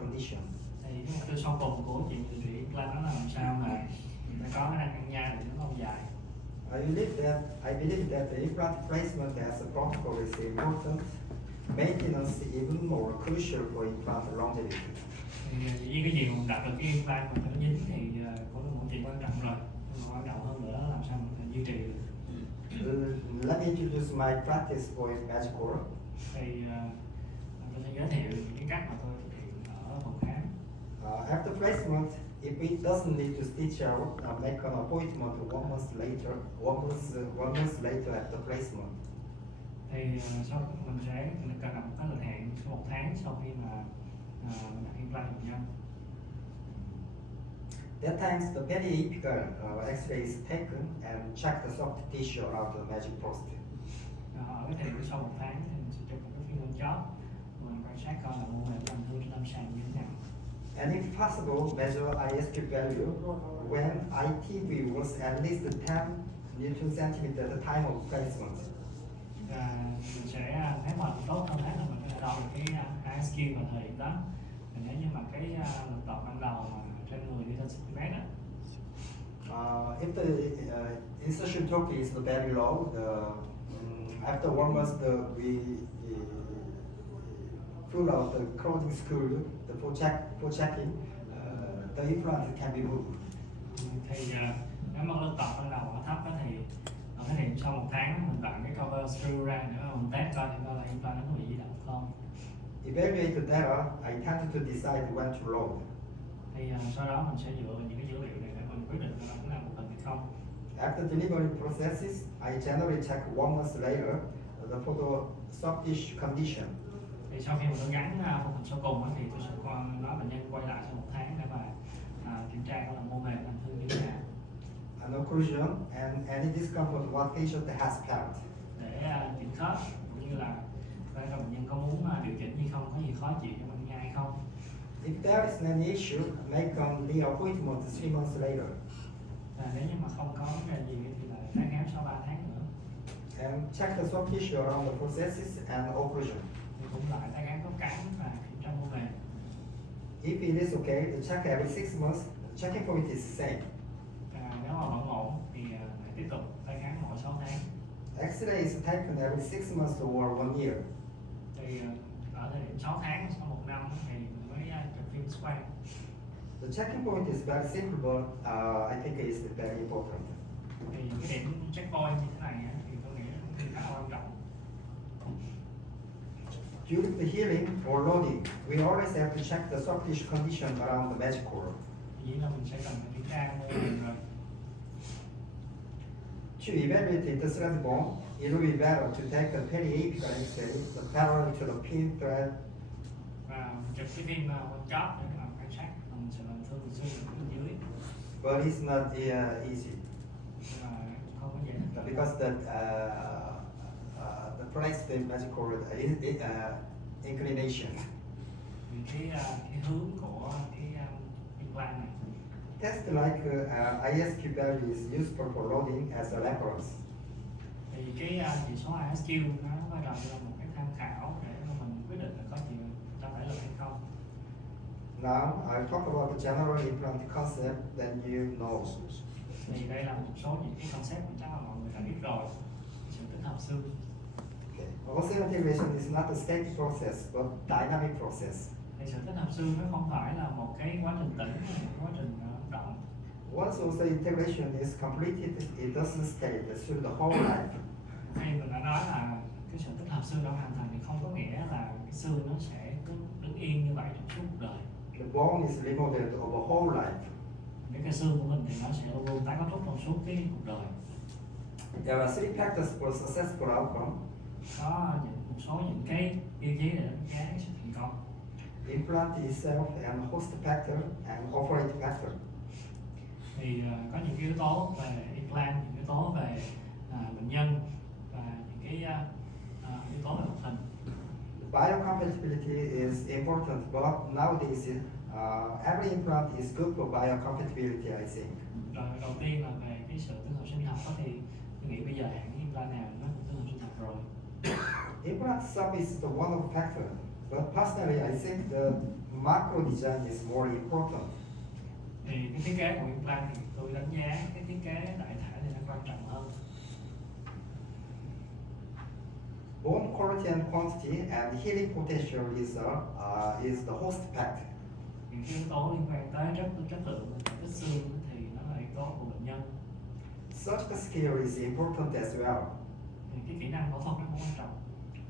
condition. Thì cái mục tiêu sau cùng của chuyện điều trị implant đó là làm sao mà mình phải có cái răng căng nha để nó lâu dài. I believe that the implant placement as a protocol is important. Maintenance is even more crucial for implant longevity. Thì vì cái gì mình đặt được cái implant mà nó dính thì cũng là một chuyện quan trọng rồi. Nhưng mà quan trọng hơn nữa là làm sao mình duy trì được. Let me introduce my practice for Magical. Thì tôi sẽ giới thiệu những cái cách mà tôi thực hiện ở phòng khám. After placement, if it doesn't need to stitch out, make an appointment 1 month later after placement. Thì sau mình sẽ cần lập một cái lịch hẹn một tháng sau khi mà mình đặt implant bệnh nhân. That times the periapical X-ray is taken and check the soft tissue around the magic prostate. Ở cái thời điểm sau một tháng thì mình sẽ chụp một cái phim âm chóp, mình quan sát coi là mô hình làm hư trên lâm sàng như thế nào. And if possible, measure ISQ value when IT view was at least 10 Newton centimeter at the time of placement. Mình sẽ nếu mà tốt hơn thế là mình có thể đo được cái ISQ vào thời điểm đó. Nếu như mà cái lực độ ban đầu mà trên 10 Newton centimet đó. If the insertion torque is very low, after 1 month we pull out the closing screw for checking. The implant can be moved. Thì nếu mà lực độ ban đầu nó thấp đó thì ở cái điểm sau một tháng mình bạn cái cover screw ra để mà mình test coi là implant nó có bị di động không. Evaluate the data. I tend to decide when to load. Thì sau đó mình sẽ dựa vào những cái dữ liệu này để mình quyết định là nó là một hình hay không. After delivery processes, I generally check 1 month later for the soft tissue condition. Thì sau khi mình đã gắn phần hình sau cùng thì tôi sẽ nói bệnh nhân quay lại sau một tháng để mà kiểm tra coi là mô mềm làm thương như thế nào. An occlusion and any discomfort what patient has felt. Để chỉnh khớp cũng như là coi bệnh nhân có muốn điều chỉnh gì không, có gì khó chịu cho bệnh nhân hay không. If there is any issue, make the appointment 3 months later. Nếu như mà không có vấn đề gì thì là tái khám sau 3 tháng nữa. And check the soft tissue around the processes and occlusion. Thì cũng lại tái khám gốc cán và kiểm tra mô mềm. If it is okay, to check every 6 months. The checking point is the same. Nếu mà vẫn ổn thì lại tiếp tục tái khám mỗi 6 tháng. X-ray is taken every 6 months or 1 year. Thì ở thời điểm 6 tháng sau 1 năm thì mình mới chụp phim square. The checking point is very simple, but I think it is very important. Thì cái điểm checkpoint như thế này thì tôi nghĩ là khá là quan trọng. During the healing or loading, we always have to check the soft tissue condition around the magic core. Vì là mình sẽ cần phải kiểm tra mô mềm rồi. To evaluate the thread bone, it will be better to take a periapical X-ray, the parallel to the pin thread. Và chụp cái phim quan chóp để làm quan sát, mình sẽ làm thương xương ở dưới. But it's not easy. Và không có dễ. Because the prostate magic core inclination. Vì cái hướng của cái implant này. Test like ISQ value is used for loading as a reference. Thì cái chỉ số ISQ nó vai trò như là một cái tham khảo để mà mình quyết định là có gì trong thể lực hay không. Now I'll talk about the general implant concept that you know. Thì đây là một số những cái concept mà chắc là mọi người đã biết rồi. Sự tích hợp xương. Osseointegration is not a static process but dynamic process. Thì sự tích hợp xương nó không phải là một cái quá trình tĩnh, mà một quá trình động. Once osseointegration is completed, it doesn't stay through the whole life. Hay mình đã nói là cái sự tích hợp xương đã hoàn thành thì không có nghĩa là cái xương nó sẽ cứ đứng yên như vậy trong suốt cuộc đời. The bone is remodeled over whole life. Cái xương của mình thì nó sẽ luôn tái cấu trúc trong suốt cái cuộc đời. There are 3 factors for successful outcome. Có một số những cái tiêu chí để đánh giá sự thành công. Implant itself and host factor and operating factor. Thì có những yếu tố về implant, những yếu tố về bệnh nhân và những cái yếu tố về hoạt hình. Biocompatibility is important, but nowadays every implant is good for biocompatibility, I think. Rồi đầu tiên là về cái sự tương hợp sinh học đó, thì tôi nghĩ bây giờ hãng implant nào nó cũng tương hợp sinh học rồi. Implant sub is the one of factor. But personally, I think the macro design is more important. Thì cái thiết kế của implant thì tôi đánh giá cái thiết kế đại thể thì nó quan trọng hơn. Bone quality and quantity and healing potential is the host fact. Những cái yếu tố liên quan tới chất lượng và chất xương thì nó là yếu tố của bệnh nhân. Surgical skill is important as well. Thì cái kỹ năng phẫu thuật nó cũng quan trọng.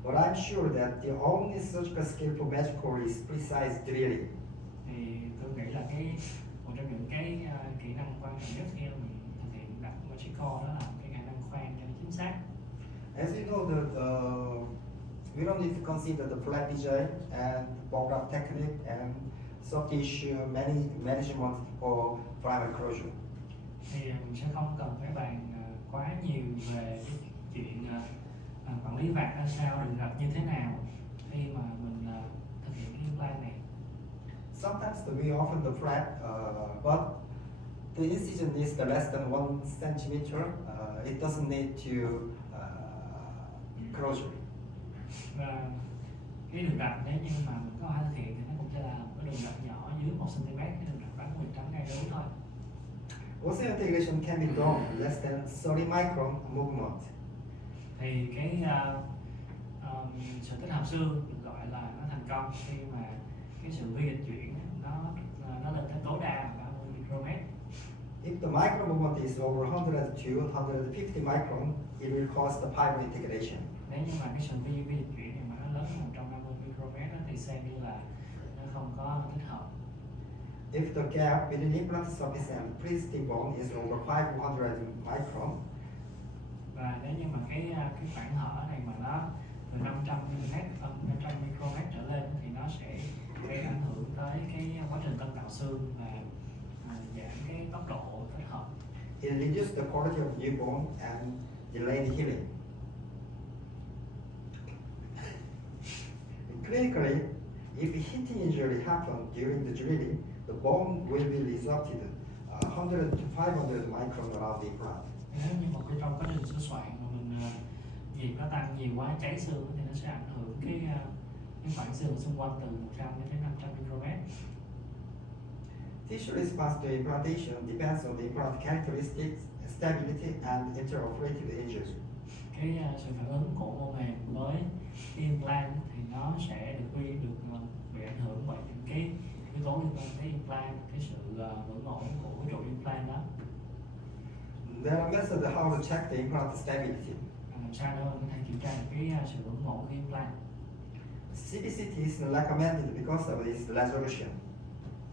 But I'm sure that the only surgical skill for medical is precise drilling. Thì tôi nghĩ là một trong những cái kỹ năng quan trọng nhất khi mình thực hiện đặt medical đó là cái khả năng khoan cho nó chính xác. As you know, we don't need to consider the flap design and ball technique and soft tissue management for primary closure. Thì mình sẽ không cần phải bàn quá nhiều về cái chuyện quản lý vạt ra sao, đường rạch như thế nào khi mà mình thực hiện cái implant này. Sometimes we often the flap, but the incision is less than 1 centimeter. It doesn't need to closure. Và cái đường rạch nếu như mà mình có thể thực hiện thì nó cũng sẽ là một cái đường rạch nhỏ dưới 1 cm, cái đường rạch bắn mình trắng ngay đúng thôi. Osseointegration can be done less than 30 micron movement. Thì cái sự tích hợp xương được gọi là nó thành công khi mà cái sự vi dịch chuyển nó lên tới tối đa 30 micromet. If the micro movement is over 100 to 150 micron, it will cause the fiber integration. Nếu như mà cái sự vi dịch chuyển này mà nó lớn hơn 150 micromet thì xem như là nó không có thích hợp. If the gap between implant surface and pre-existing bone is over 500 micron, và nếu như mà cái khoảng hở này mà nó từ 500 micromet trở lên thì nó sẽ gây ảnh hưởng tới cái quá trình tân tạo xương và giảm cái tốc độ kết hợp. it reduces the quality of new bone and delay the healing. Clinically, if hitting injury happens during the drilling, the bone will be resorted 100 to 500 micron around the implant. Nếu như một cái trong quá trình sửa soạn mà mình nhiệt nó tăng nhiều quá, cháy xương thì nó sẽ ảnh hưởng cái khoảng xương xung quanh từ 100 đến 500 micromet. Tissue response to implantation depends on the implant characteristics, stability, and interoperative edges. Cái sự phản ứng của mô mềm với cái implant thì nó sẽ bị ảnh hưởng bởi những cái yếu tố liên quan tới implant, cái sự vững ổn của trụ implant đó. There are methods how to check the implant stability. Làm sao để mình có thể kiểm tra được cái sự vững ổn của implant. CBCT is recommended because of its resolution.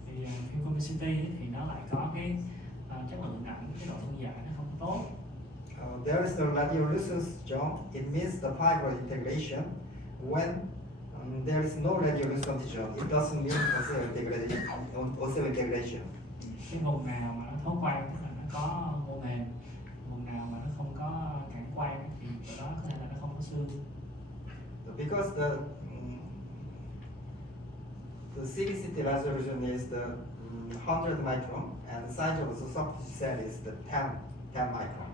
Thì phim CBCT thì nó lại có cái chất lượng hình ảnh, cái độ phân giải nó không tốt. There is the radiolucence zone. It means the fiber integration. When there is no radiolucent zone, it doesn't mean osseointegration. Cái vùng nào mà nó thấu quang tức là nó có mô mềm, vùng nào mà nó không có cản quang thì ở đó có thể là nó không có xương. Because the CBCT resolution is the 100 micron and the size of the soft cell is the 10 micron.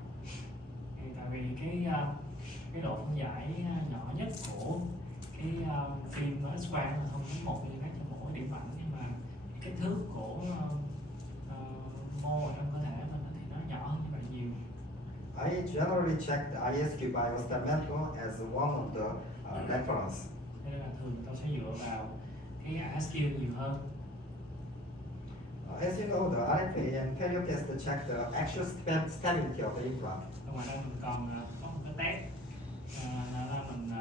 Thì tại vì cái độ phân giải nhỏ nhất của cái phim X-quang là 0,1 mm cho mỗi điểm ảnh, nhưng mà kích thước của mô ở trong cơ thể mình thì nó nhỏ hơn như vậy nhiều. I generally check the ISQ by Ostermantel as one of the reference. Nên là thường tôi sẽ dựa vào cái ISQ nhiều hơn. As you know, the RFA and failure test to check the actual stability of the implant. Ở ngoài đây mình còn có một cái test là mình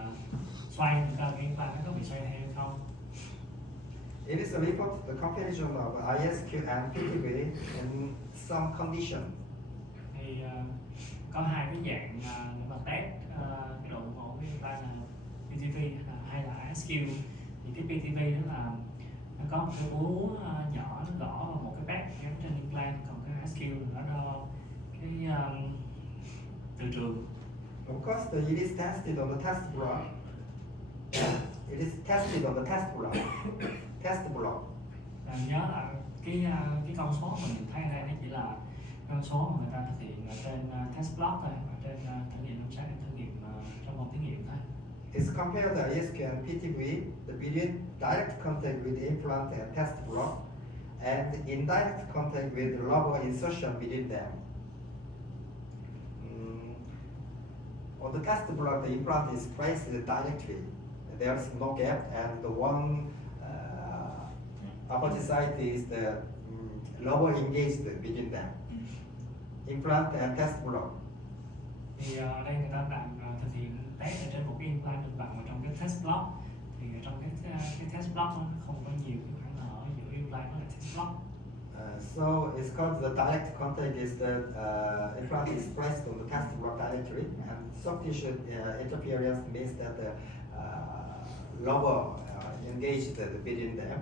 xoay mình coi cái implant nó có bị xoay hay không. It is a report the comparison of ISQ and PTV in some condition. Thì có hai cái dạng để mà test cái độ ổn của implant là PTV hay là ISQ. Thì cái PTV đó là nó có một cái búa nhỏ nó gõ vào một cái pad gắn trên implant, còn cái ISQ nó đo cái từ trường. Of course, it is tested on the test block. It is tested on the test block. Test block. Nhớ là cái con số mình nhìn thấy ở đây nó chỉ là con số mà người ta thực hiện ở trên test block thôi, và trên thử nghiệm lâm sàng, thử nghiệm trong phòng thí nghiệm thôi. is compare the ISQ and PTV, the between direct contact with implant and test block, and indirect contact with rubber insertion between them. On the test block, the implant is placed directly. There is no gap, and the one opposite side is the rubber engaged between them. Implant and test block. Thì ở đây người ta làm thực hiện test ở trên một cái implant được bằng ở trong cái test block. Thì ở trong cái test block nó không có nhiều cái khoảng hở giữa implant với lại test block. So it's called the direct contact is the implant is placed on the test block directly, and soft tissue interference means that the rubber engaged between them.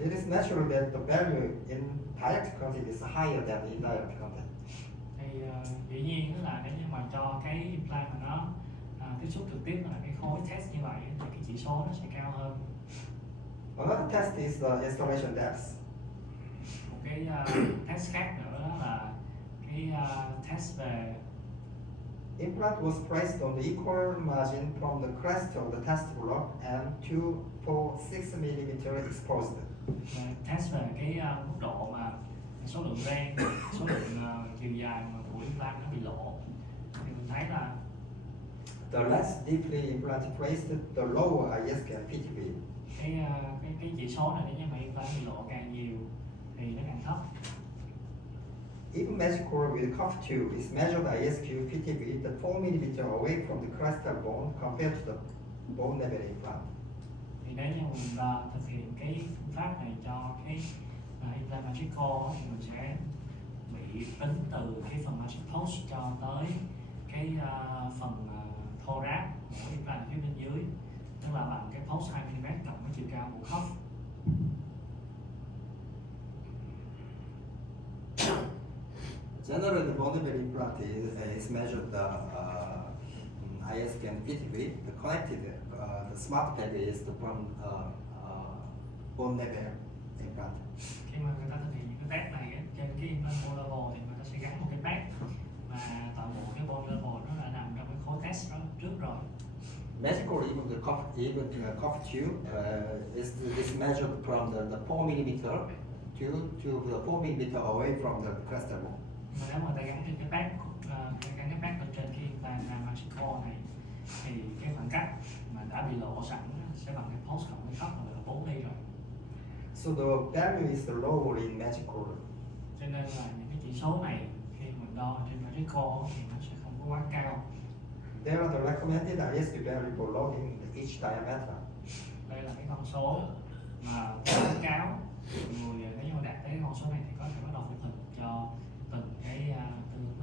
It is natural that the value in direct contact is higher than indirect contact. Thì dĩ nhiên là nếu như mà cho cái implant mà nó tiếp xúc trực tiếp với lại cái khối test như vậy thì cái chỉ số nó sẽ cao hơn. Another test is the installation depth. Một cái test khác nữa đó là cái test về Implant was placed on the equal margin from the crest of the test block and 246 mm exposed. Test về cái mức độ mà số lượng ren, số lượng chiều dài mà của implant nó bị lộ. Thì mình thấy là The less deeply implanted placed, the lower ISK and PTV. cái chỉ số này nếu như mà implant bị lộ càng nhiều thì nó càng thấp. Even magical with cuff tube is measured ISQ PTV the 4 mm away from the crestal bone compared to the bone level implant. Thì nếu như mình thực hiện cái phương pháp này cho cái implant magical thì mình sẽ bị tính từ cái phần magic post cho tới cái phần thô ráp của implant phía bên dưới, tức là bằng cái post 2 mm cộng với chiều cao của cuff. Generally, the bone level implant is measured the ISK and PTV. The connected, the smart peg is the bone level implant. Khi mà người ta thực hiện những cái test này ấy, trên cái implant bone level thì người ta sẽ gắn một cái tag mà toàn bộ cái bone level nó đã nằm trong cái khối test đó trước rồi. Magical, even the cuff tube is measured from the 4 mm to the 4 mm away from the crestal bone. Mà nếu mà ta gắn trên cái tag gắn cái tag lên trên cái implant magical này thì cái khoảng cách mà đã bị lộ sẵn sẽ bằng cái post cộng với cuff là 4 ly rồi. So the value is lower in magical. Cho nên là những cái chỉ số này khi mình đo trên magical thì nó sẽ không có quá cao. There are the recommended ISQ value for loading each diameter. Đây là cái con số mà khuyến cáo người nếu như mà đạt tới cái con số này thì có thể bắt đầu phục hình cho từng cái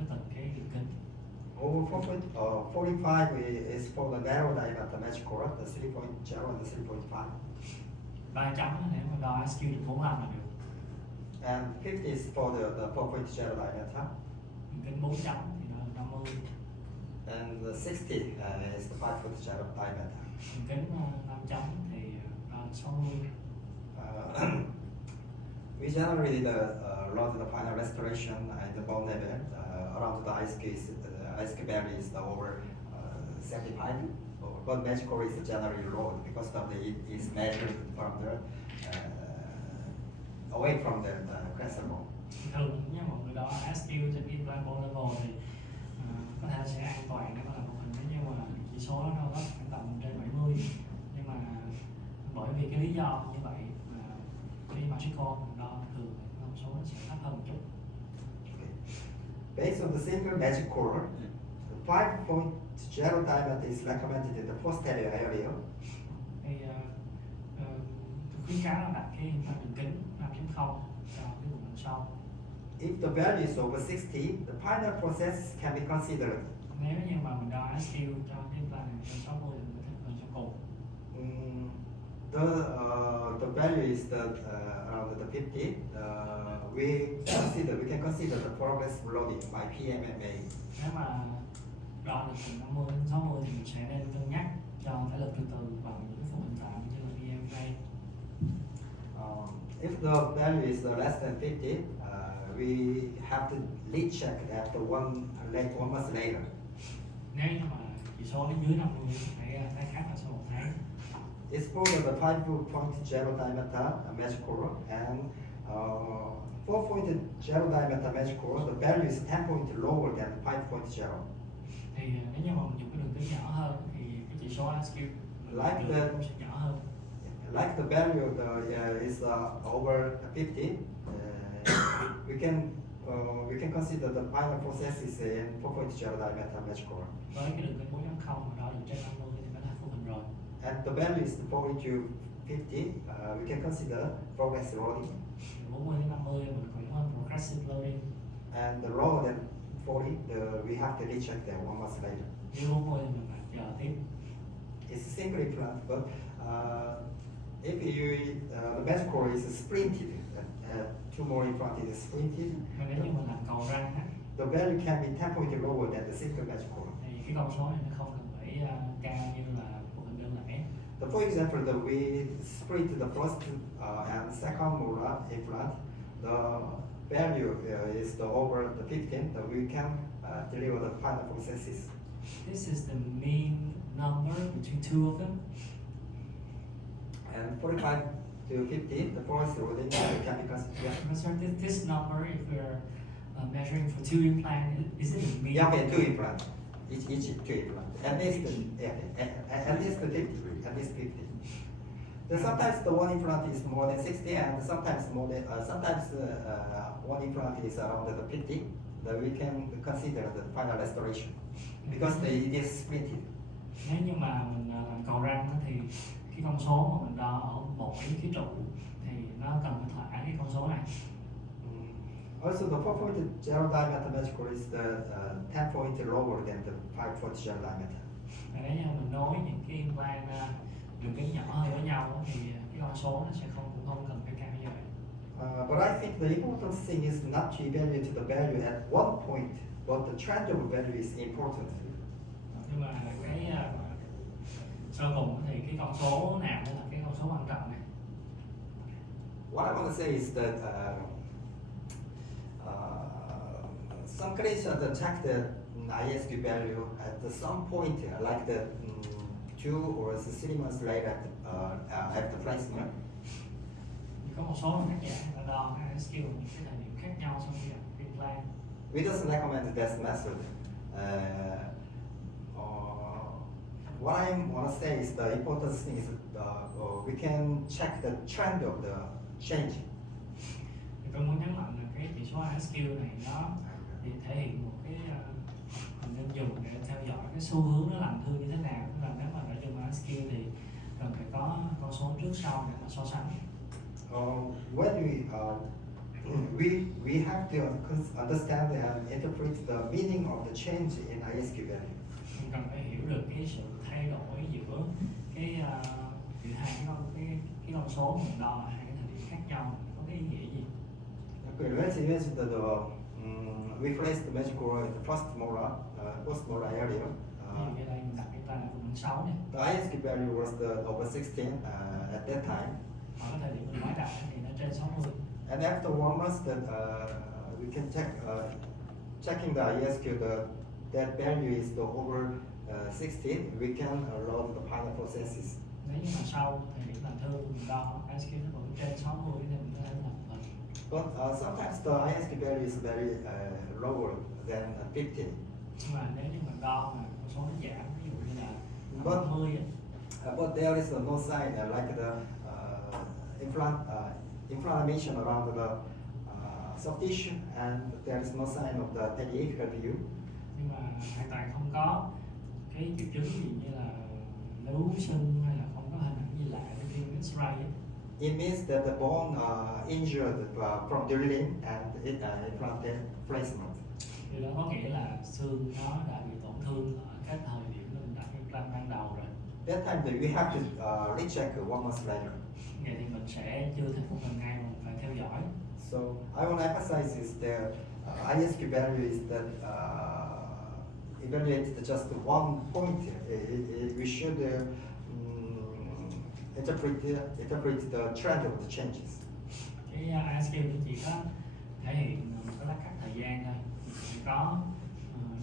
từng cái đường kính. Over 45 is for the narrow diameter magical, the 3.0 and the 3.5. 3 chấm nếu mà đo ISQ được 45 là được. And 50 is for the 4.0 diameter. Đường kính 4 chấm thì nó là 50. And the 60 is the 5.0 diameter. Đường kính 5 chấm thì là 60. We generally load the final restoration and the bone level around the ISQ value is over 75, but magical is generally low because of it is measured from the away from the crescent bone. Thường nếu mọi người đo ISQ trên implant bone level thì có thể sẽ an toàn để mà làm một hình nếu như mà chỉ số nó đâu đó khoảng tầm trên 70, nhưng mà bởi vì cái lý do như vậy mà cái magical mình đo thường con số nó sẽ thấp hơn một chút. Based on the single magic core, the 5.0 diameter is recommended in the posterior area. Thì khuyến cáo là đặt cái implant đường kính 5.0 cho cái vùng đằng sau. If the value is over 60, the final process can be considered. Nếu như mà mình đo ISQ cho cái implant này trên 60 thì mình có thể phần cho cùng. The value is around the 50. We can consider the progress loading by PMMA. Nếu mà đo được từ 50 đến 60 thì mình sẽ nên cân nhắc cho thể lực từ từ bằng những phụ hình tạm như là PMMA. If the value is less than 50, we have to recheck after one month later. Nếu như mà chỉ số đến dưới 50 phải khác là sau 1 tháng. It's for the 5-point gel diameter magical and 4-point gel diameter magical. The value is 10 point lower than 5-point gel. Thì nếu như mà mình dùng cái đường kính nhỏ hơn thì cái chỉ số SQ cũng sẽ nhỏ hơn. Like the value is over 50, we can consider the final process is in 4-point gel diameter magical. Với cái đường kính 4.0 mà đo được trên 50 thì có thể phụ hình rồi. And the value is 40 to 50. We can consider progressive loading. 40 đến 50 mình cũng có progressive loading. And the lower than 40, we have to recheck that 1 month later. Dưới 40 thì mình phải chờ tiếp. It's a single implant, but if the magical is sprinted, 2 more implant is sprinted, Mà nếu như mình làm cầu răng á, the value can be 10 point lower than the single magical. thì cái con số này nó không cần phải cao như là phụ hình đơn lẻ. So for example, we split the first and second molar implant. The value is over the 15. That we can deliver the final processes. This is the mean number between two of them. And 45 to 50, the force loading can be considered. So this number, if we're measuring for 2 implants, is it the mean? Yeah, okay, 2 implants. Each 2 implants. At least 50. At least 50. Then sometimes the 1 implant is more than 60, and sometimes sometimes 1 implant is around the 50. That we can consider the final restoration because it is splitted. Nếu như mà mình làm cầu răng á, thì cái con số mà mình đo ở mỗi cái trụ thì nó cần phải thỏa cái con số này. Also, the 4-point gel diameter magical is the 10 point lower than the 5-point gel diameter. Và nếu như mình nối những cái implant đường kính nhỏ hơn với nhau á, thì cái con số nó sẽ cũng không cần phải cao như vậy. But I think the important thing is not to evaluate the value at one point, but the trend of value is important. Nhưng mà cái sau cùng thì cái con số nào mới là cái con số quan trọng này. What I want to say is that some clinics detect the ISQ value at some point, like the 2 or 3 months later after placement. Có một số các dạng là đo ISQ những cái thời điểm khác nhau trong khi đặt implant. We just recommend this method. What I want to say is the important thing is we can check the trend of the change. Thì tôi muốn nhấn mạnh là cái chỉ số ISQ này nó thì thể hiện một cái mình nên dùng để theo dõi cái xu hướng nó làm thương như thế nào. Tức là nếu mà đã dùng ISQ thì cần phải có con số trước sau để mà so sánh. When we have to understand and interpret the meaning of the change in ISQ value. Mình cần phải hiểu được cái sự thay đổi giữa cái con số mình đo ở hai cái thời điểm khác nhau có cái ý nghĩa gì. Okay, let's imagine that we place the magical in the first molar area. Ví dụ như đây mình đặt cái tay là phụ 6 này. The ISQ value was over 16 at that time. Ở cái thời điểm mình mới đặt thì nó trên 60. And after 1 month, that we can checking the ISQ, that value is over 16. We can load the final processes. Nếu như mà sau thời điểm làm thương mình đo ISQ nó vẫn trên 60 thì mình có thể làm hình. But sometimes the ISQ value is very lower than 50. Nhưng mà nếu như mình đo mà con số nó giảm, ví dụ như là 50 but there is no sign like the inflammation around the soft tissue, and there is no sign of the periapical view. Nhưng mà hoàn toàn không có cái triệu chứng gì như là nướu sưng hay là không có hình ảnh gì lạ trên phim X-ray. It means that the bone injured from drilling and implant placement. Điều đó có nghĩa là xương nó đã bị tổn thương ở cái thời điểm mình đặt implant ban đầu rồi. That time we have to recheck 1 month later. Vậy thì mình sẽ chưa thể phục hồi ngay mà mình phải theo dõi. So I want to emphasize is the ISQ value is that evaluate just one point. We should interpret the trend of the changes. Cái ISQ nó chỉ có thể hiện một cái lát cắt thời gian thôi, chỉ có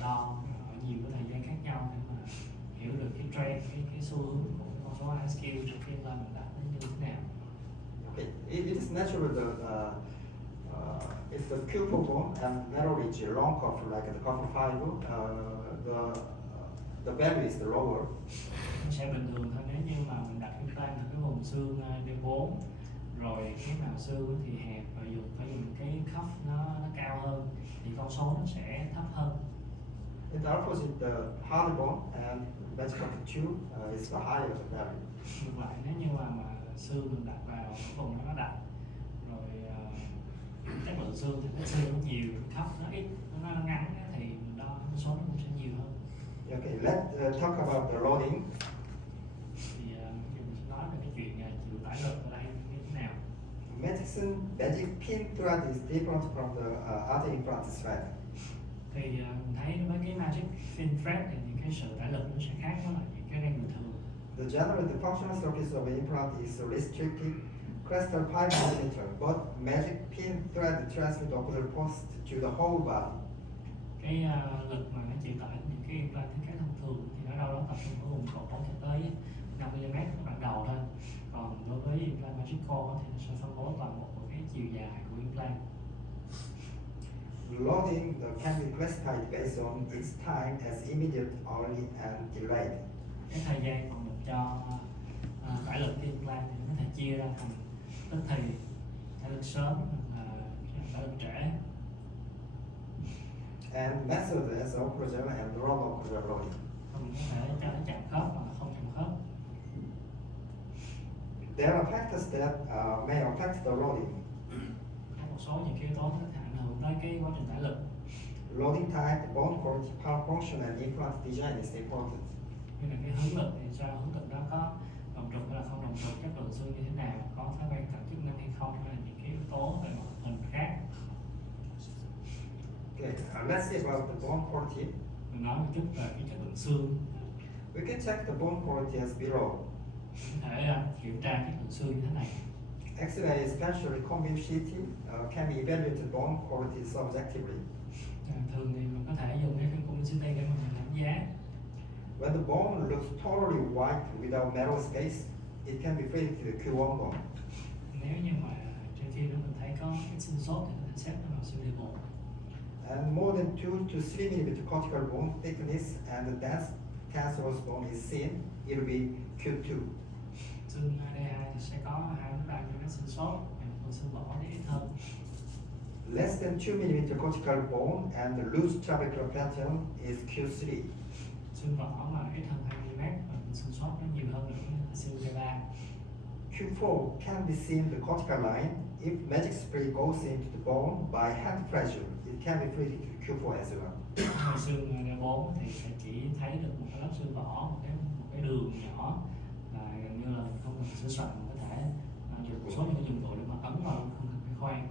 đo ở nhiều cái thời gian khác nhau để mà hiểu được cái trend, cái xu hướng của cái con số ISQ trong cái implant mình đặt nó như thế nào. Okay, it is natural if the pupil bone and lateral ridge long curve like the curve 5, the value is lower. Nó sẽ bình thường thôi nếu như mà mình đặt implant ở cái vùng xương D4 rồi cái màng xương thì hẹp và phải dùng cái cuff nó cao hơn thì con số nó sẽ thấp hơn. In the opposite, the hard bone and magic pocket 2 is the higher value. Ngược lại nếu như mà xương mình đặt vào cái vùng nó đặc rồi chất lượng xương thì cái xương nó nhiều, cuff nó ít, nó ngắn thì mình đo con số nó cũng sẽ nhiều hơn. Okay, let's talk about the loading. Thì mình sẽ nói về cái chuyện chịu tải lực ở đây như thế nào. Magic pin thread is different from the other implant thread. Thì mình thấy với cái Magic Fin Thread thì những cái sự tải lực nó sẽ khác với lại những cái ren bình thường. The functional surface of the implant is restricted crystal 5 mm, but magic pin thread transmit opposite pulse to the whole body. Cái lực mà nó chịu tải những cái implant thiết kế thông thường thì nó đâu đó tập trung ở vùng cổ cho tới 5 mm ở đoạn đầu thôi. Còn đối với implant Magic Core thì nó sẽ phân bố toàn bộ cái chiều dài của implant. Loading can be classified based on its time as immediate, early, and delayed. Cái thời gian mà mình cho tải lực cái implant thì nó có thể chia ra thành tức thì, tải lực sớm, tải lực trễ. And method as occlusal and non-occlusal loading. Mình có thể cho nó chạm khớp hoặc là không chạm khớp. There are factors that may affect the loading. Có một số những cái yếu tố có thể ảnh hưởng tới cái quá trình tải lực. Loading type, bone quality, power function, and implant design is important. Như là cái hướng lực thì sao hướng lực đó có đồng trục hay là không đồng trục, chất lượng xương như thế nào, có thói quen thận chức năng hay không, hay là những cái yếu tố về mặt hình khác. Okay, let's see about the bone quality. Mình nói một chút về cái chất lượng xương. We can check the bone quality as below. Có thể kiểm tra chất lượng xương như thế này. X-ray, especially combi CT, can be evaluated bone quality subjectively. Thường thì mình có thể dùng cái combi CT để mà mình đánh giá. When the bone looks totally white without metal space, it can be fitted to the Q1 bone. Nếu như mà trên phim đó mình thấy có cái xương sốt thì có thể xếp nó vào xương D1. And more than 2 to 3 mm cortical bone thickness and the dense cancerous bone is seen, it will be Q2. Xương D2 thì sẽ có 2 đến 3 mm xương sốt, còn xương vỏ thì ít hơn. Less than 2 mm cortical bone and the loose trabecular pattern is Q3. Xương vỏ mà ít hơn 2 mm và xương sốt nó nhiều hơn nữa là xương D3. Q4 can be seen the cortical line. If magic spray goes into the bone by hand pressure, it can be fitted to Q4 as well. Xương D4 thì sẽ chỉ thấy được một cái lớp xương vỏ, một cái đường nhỏ là gần như là mình không cần sửa soạn, mình có thể dùng một số những cái dụng cụ để mà ấn vào, không cần phải khoan.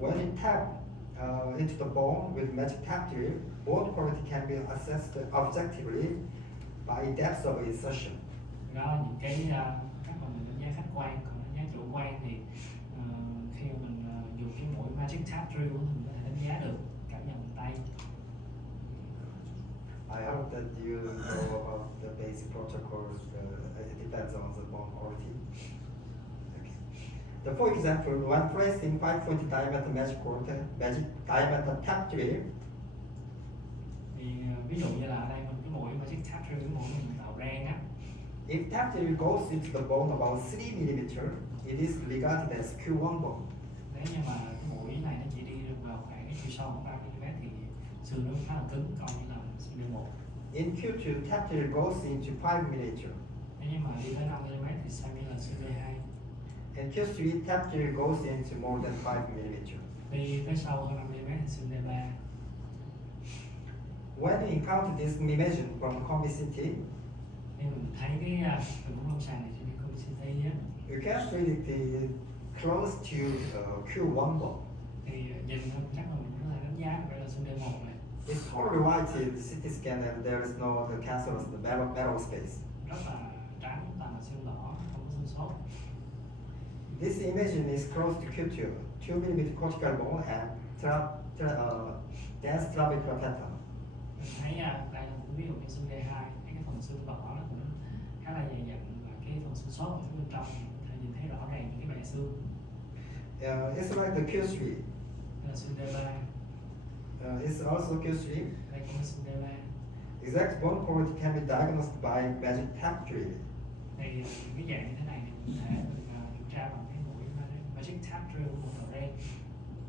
When you tap into the bone with magic tap drill, bone quality can be assessed objectively by depth of insertion. Đó là những cái cách mà mình đánh giá khách quan, còn đánh giá chủ quan thì khi mà mình dùng cái mũi magic tap drill thì mình có thể đánh giá được cảm nhận bằng tay. I hope that you know about the basic protocols. It depends on the bone quality. Okay. The, for example, when pressing 5-point diameter magic diameter tap drill, Thì ví dụ như là ở đây mình cái mũi magic tap drill, cái mũi mình tạo ren á. if tap drill goes into the bone about 3 mm, it is regarded as Q1 bone. Nếu như mà cái mũi này nó chỉ đi được vào khoảng cái chiều sâu khoảng 3 mm thì xương nó khá là cứng, coi như là xương D1. In Q2, tap drill goes into 5 mm. Nếu như mà đi tới 5 mm thì xem như là xương D2. In Q3, tap drill goes into more than 5 mm. Đi tới sâu hơn 5 mm thì xương D3. When you encounter this imagine from convexity, Nếu mình thấy cái hình bóng lâm sàng này trên cái combi CT á, you can predict it close to Q1 bone. thì nhìn thôi chắc là mình có thể đánh giá được đây là xương D1 này. It's totally white in the CT scan and there is no the cancerous the metal space. Rất là trắng, toàn là xương đỏ, không có xương sốt. This imagine is close to Q2, 2 mm cortical bone and dense trabecular pattern. Mình thấy đây là một ví dụ như xương D2, cái phần phần xương vỏ nó cũng khá là dày dặn, và cái phần xương sốt ở phía bên trong có thể nhìn thấy rõ ràng những cái bệ xương. It's like the Q3. Đây là xương D3, It's also Q3. đây cũng là xương D3. Exact bone quality can be diagnosed by magic tap drill. Thì những cái dạng như thế này thì cũng có thể được kiểm tra bằng cái mũi magic tap drill của một đầu ren.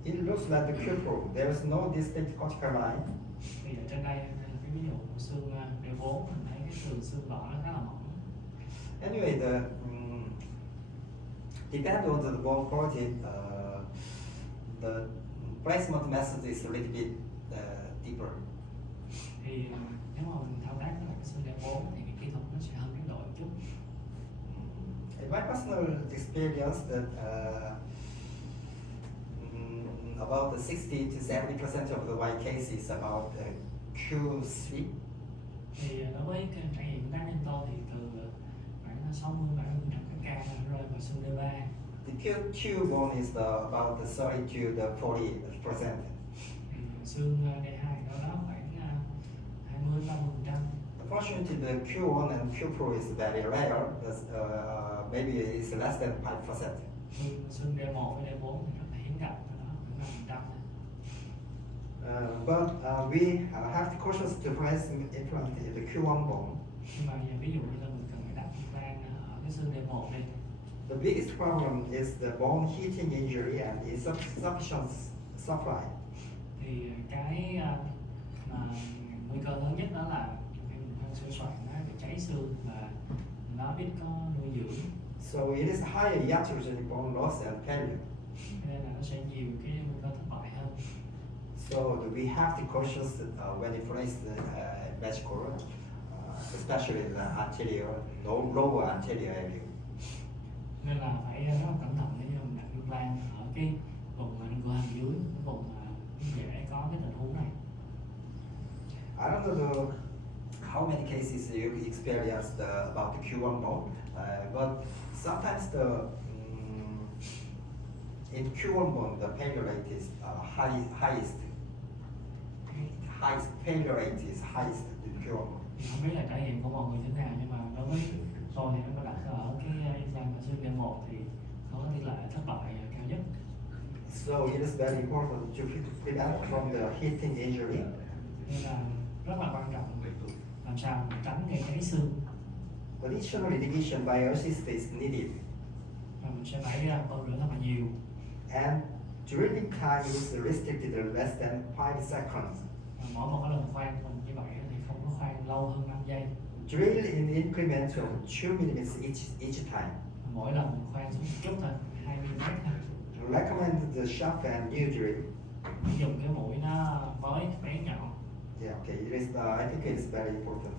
It looks like the Q4. There is no distinct cortical line. Thì ở trên đây là cái ví dụ của xương D4, mình thấy cái sườn xương vỏ nó khá là mỏng. Anyway, depend on the bone quality, the placement method is a little bit deeper. Thì nếu mà mình thao tác với lại cái xương D4 thì cái kỹ thuật nó sẽ hơn cái độ một chút. In my personal experience, that about the 60 to 70% of the white cases about Q3. Thì đối với cái trải nghiệm cá nhân tôi thì từ khoảng 60-70% các ca nó rơi vào xương D3. The Q bone is about the 30 to the 40%. Thì xương D2 đó khoảng 20-30%. Unfortunately, the Q1 and Q4 is very rare. Maybe it's less than 5%. Xương D1 với D4 thì rất là hiếm gặp, đó khoảng 5% thôi. But we have to cautious to place implant in the Q1 bone. Nhưng mà ví dụ như là mình cần phải đặt implant ở cái xương D1 đi. The biggest problem is the bone heating injury and insufficient supply. Thì cái mà nguy cơ lớn nhất đó là khi mình đang sửa soạn nó bị cháy xương và nó ít có nuôi dưỡng. So it is higher iatrogenic bone loss and failure. Nên là nó sẽ nhiều cái nguy cơ thất bại hơn. So we have to cautious when you place the magical, especially the anterior, lower anterior area. Nên là phải rất là cẩn thận nếu như mình đặt implant ở cái vùng nâng cơ hàm dưới, cái vùng dễ có cái tình huống này. I don't know how many cases you experienced about the Q1 bone, but sometimes in Q1 bone the failure rate is highest. Failure rate is highest in Q1 bone. Không biết là trải nghiệm của mọi người thế nào, nhưng mà đối với tôi thì nó có đặt ở cái implant ở xương D1 thì có tỷ lệ thất bại cao nhất. So it is very important to prevent from the heating injury. Nên là rất là quan trọng làm sao để tránh gây cháy xương. Additional irrigation by assist is needed. Và mình sẽ phải bơm rửa thật là nhiều. And drilling time is restricted to less than 5 seconds. Và mỗi một cái lần khoan mình như vậy thì không có khoan lâu hơn 5 giây. Drill in increments of 2 mm each time. Mỗi lần mình khoan xuống một chút thôi, 2 mm thôi. Recommend the sharp and new drill. Dùng cái mũi nó với bén nhọn. Yeah, okay. It is. I think it is very important.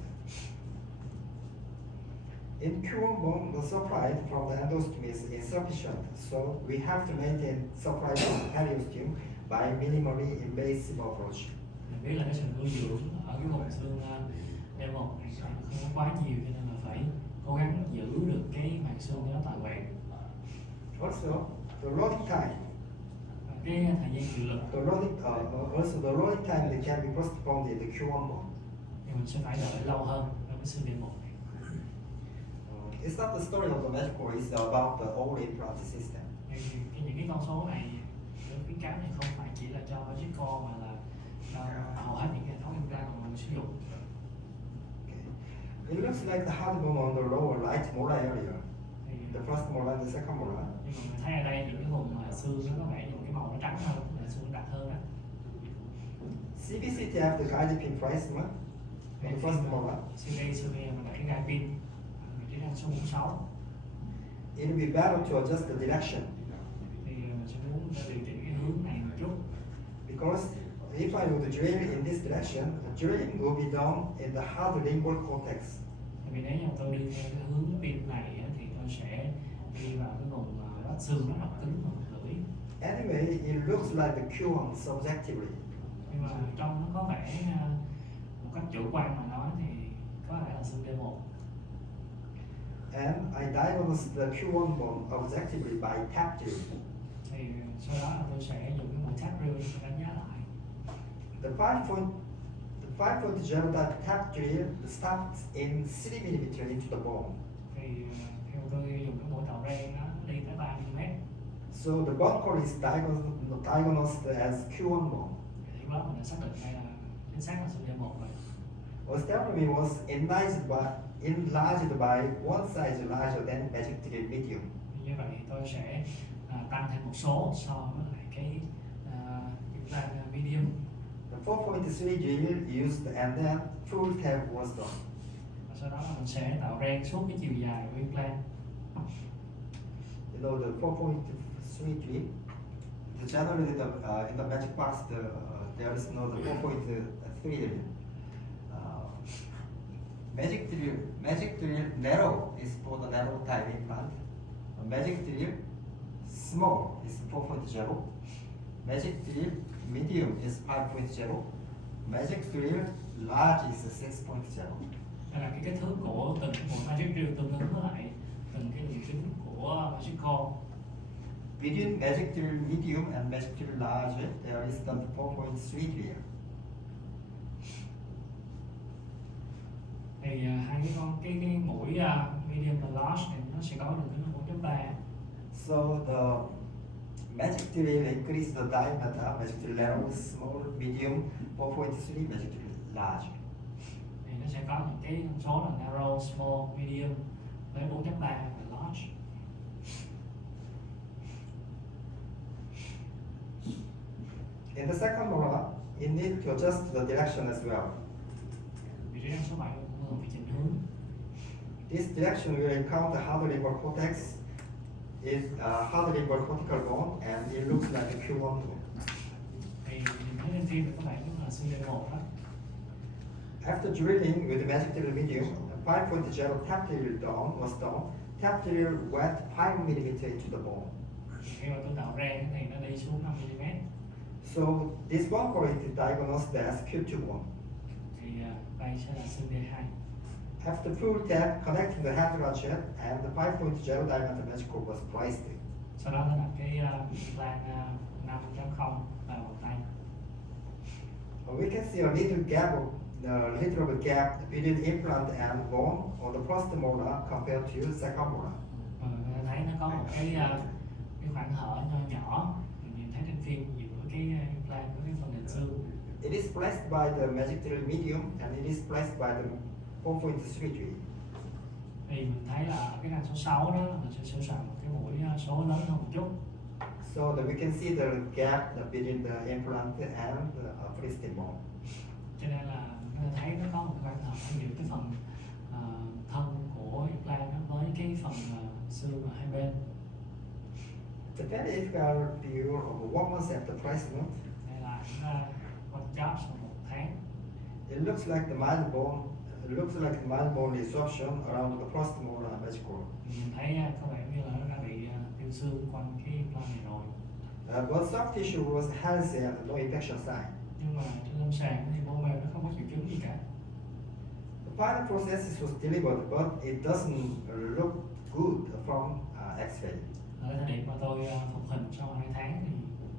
In Q1 bone, the supply from the endostom is insufficient, so we have to maintain supply from the periostom by minimally invasive approach. Mình biết là cái sự nuôi dưỡng ở cái vùng xương D1 này không có quá nhiều, cho nên là phải cố gắng giữ được cái màng xương cho nó toàn vẹn. Also, the loading time. Cái thời gian chịu lực. Also the loading time they can be postponed in the Q1 bone. Thì mình sẽ phải đợi lâu hơn đối với xương D1 này. It's not the story of the medical, it's about the whole implant system. Những cái con số này, những khuyến cáo này không phải chỉ là cho Magical mà là cho hầu hết những hệ thống implant mà mình sử dụng. Okay. It looks like the hard bone on the lower right molar area. The first molar and the second molar. Nhưng mà mình thấy ở đây những cái vùng mà xương nó có vẻ những cái màu nó trắng hơn, là xương nó đặc hơn đó. CBCT have the guide pin placement on the first molar. CB mình đặt cái gai pin, mình chỉ đang số 46. It will be better to adjust the direction. Thì mình sẽ muốn điều chỉnh cái hướng này một chút. Because if I would drill in this direction, the drilling will be done in the hard lingual cortex. Vì nếu như tôi đi theo cái hướng pin này thì tôi sẽ đi vào cái vùng bát xương nó rất cứng và lưỡi. Anyway, it looks like the Q1 subjectively. Nhưng mà trong nó có vẻ một cách chủ quan mà nói thì có lẽ là xương D1. And I diagnosed the Q1 bone objectively by tap drill. Thì sau đó là tôi sẽ dùng cái mũi tap drill để đánh giá lại. The 5.0 type tap drill starts in 3 mm into the bone. Thì theo tôi dùng cái mũi tàu ren nó đi tới 3 mm. So the bone core is diagnosed as Q1 bone. Thì lúc đó mình đã xác định đây là chính xác là xương D1 rồi. Osteotomy was enlarged by one size larger than magic drill medium. Như vậy thì tôi sẽ tăng thêm một số so với lại cái implant medium. The 4.3 drill used and then full tap was done. Và sau đó là mình sẽ tạo ren suốt cái chiều dài của implant. You know the 4.3 drill. Generally, in the magic box, there is no the 4.3 drill. Magic drill narrow is for the narrow type implant. Magic drill small is 4.0. Magic drill medium is 5.0. Magic drill large is 6.0. Đây là cái kích thước của từng cái mũi magic drill tương ứng với lại từng cái đường kính của magic core. Between magic drill medium and magic drill large, there is the 4.3 drill. Thì hai cái mũi medium và large thì nó sẽ có đường kính là 4.3. So the magic drill increase the diameter. Magic drill narrow, small, medium, 4.3, magic drill large. Thì nó sẽ có những cái thông số là narrow, small, medium với 4.3 và large. In the second molar, you need to adjust the direction as well. Vị trí răng số 7 cũng cần phải chỉnh hướng. This direction will encounter hard liver cortex. Is hard liver cortical bone, and it looks like a Q1 bone. Thì nhìn thấy trên phim thì có vẻ như là xương D1 đó. After drilling with the magic drill medium, 5.0 tap drill was done. Tap drill went 5 mm into the bone. Khi mà tôi tạo ren thì nó đi xuống 5 mm. So this bone core is diagnosed as Q2 bone. Thì đây sẽ là xương D2. After full tap, connecting the hand ratchet and the 5.0 diameter magic core was placed. Sau đó là cái implant 5.0 vào bàn tay. We can see a little gap between implant and bone on the first molar compared to second molar. Người ta thấy nó có một cái khoảng hở nho nhỏ mình nhìn thấy trên phim giữa cái implant với cái phần nền xương. It is placed by the magic drill medium and it is placed by the 4.3 drill. Thì mình thấy là ở cái răng số 6 đó mình sẽ sửa soạn một cái mũi số lớn hơn một chút. So that we can see the gap between the implant and the fristed bone. Cho nên là người ta thấy nó có một khoảng hở giữa cái phần thân của implant với cái phần xương ở hai bên. The pediatrical view of 1 month after placement. Đây là con chóp sau 1 tháng. It looks like the mild bone. It looks like the mild bone resorption around the first molar magic core. Mình thấy có vẻ như là nó đã bị tiêu xương quanh cái implant này rồi. But soft tissue was healthy and no infection sign. Nhưng mà trên lâm sàng thì mô mềm nó không có triệu chứng gì cả. The final process was delivered, but it doesn't look good from X-ray. Ở thời điểm mà tôi phục hình sau 2 tháng thì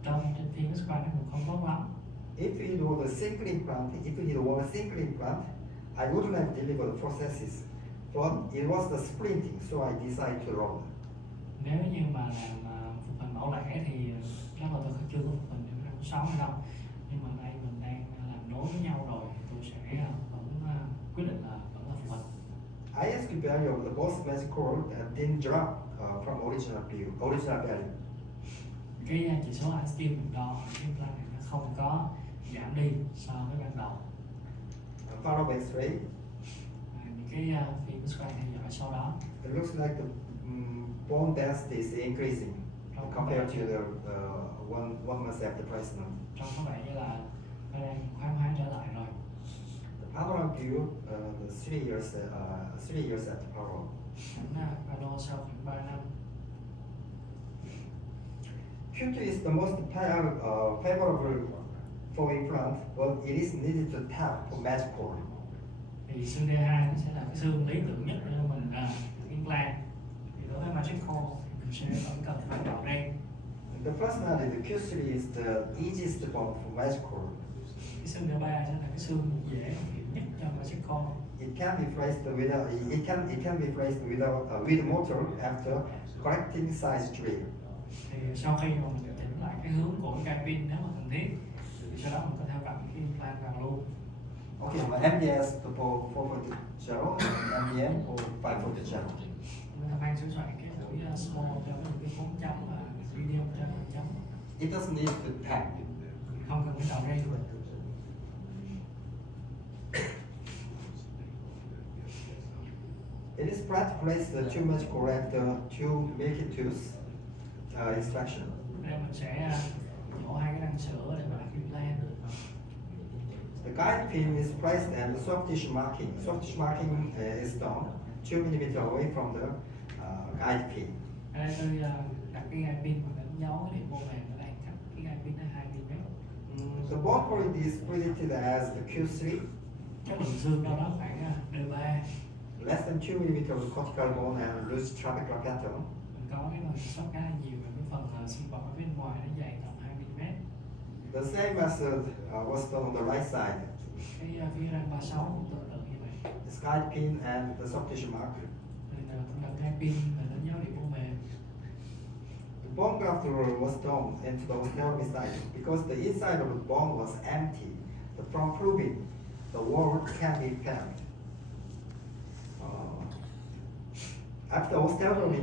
trong trên phim X-quang nó cũng không tốt lắm. If it was a single implant, I wouldn't have delivered the processes, but it was the splinting, so I decided to roll. Nếu như mà làm phục hình mẫu lẻ thì chắc là tôi chưa có phục hình được răng số 6 đâu. Nhưng mà đây mình đang làm nối với nhau rồi thì tôi sẽ vẫn quyết định là vẫn là phục hình. ISQ value of the both magic core didn't drop from original value. Cái chỉ số ISQ mình đo ở cái implant này nó không có giảm đi so với ban đầu. Follow X-ray. Những cái phim X-quang theo dõi sau đó. It looks like the bone density is increasing compared to the one month after placement. Trông có vẻ như là nó đang khoáng hóa trở lại rồi. The panoramic view, the 3 years after parallel. Ảnh pano sau khoảng 3 năm. Q2 is the most favorable for implant, but it is needed to tap for magic core. Thì xương D2 nó sẽ là cái xương lý tưởng nhất để mình implant. Thì đối với magic core thì mình sẽ vẫn cần phải tạo ren. The personality, the Q3 is the easiest bone for magical. Cái xương đa ba sẽ là cái xương dễ thực hiện nhất cho magical. It can be placed without it can be placed without with motor after correcting side stream. Thì sau khi mà mình chỉnh lại cái hướng của cái pin nếu mà cần thiết, thì sau đó mình có thể vặn cái implant vào luôn. Okay, MBS for 4.0 and MBM for 5.0. Mình đang sửa soạn cái mũi small cho cái 4 chấm và medium cho 5 chấm. It doesn't need the tag. Không cần phải tạo dây. It is planned to place the two magical after two milky tooth extraction. Đây mình sẽ nhổ hai cái răng sữa để mà đặt implant. The guide pin is placed and the soft tissue marking. Soft tissue marking is done 2 mm away from the guide pin. Ở đây tôi đặt cái gai pin và đánh dấu cái điểm mô mềm ở đây, cắt cái gai pin ra 2 mm. The bone quality is predicted as the Q3, Chất lượng xương đâu đó khoảng D3. less than 2 mm of cortical bone and loose trabecular pattern. Mình có cái phần sót khá là nhiều về cái phần xương bọt ở bên ngoài nó dày tầm 2 mm. The same method was done on the right side. Cái phía răng 36 cũng tương tự như vậy. The guide pin and the soft tissue marker. Nên là cũng đặt gai pin và đánh dấu điểm mô mềm. The bone graft roll was done into the osteotomy site because the inside of the bone was empty. From proving the wall can be repaired. After osteotomy,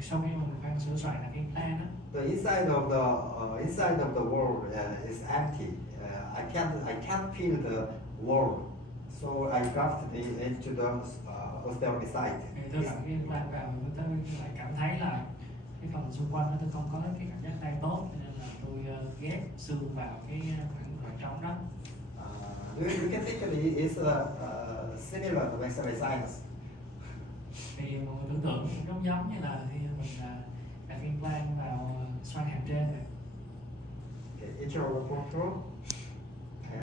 Sau khi mình khoan sửa soạn là cái implant đó, the inside of the wall is empty. I can't feel the wall, so I grafted it into the osteotomy site. thì tôi đặt cái implant vào tôi lại cảm thấy là cái phần xung quanh nó tôi không có cái cảm giác tay tốt, nên là tôi ghép xương vào cái khoảng trống đó. You can think of it is similar to X-ray science. Thì mọi người tưởng tượng cũng giống như là khi mình đặt implant vào xoang hàm trên này. Okay, intraoral control.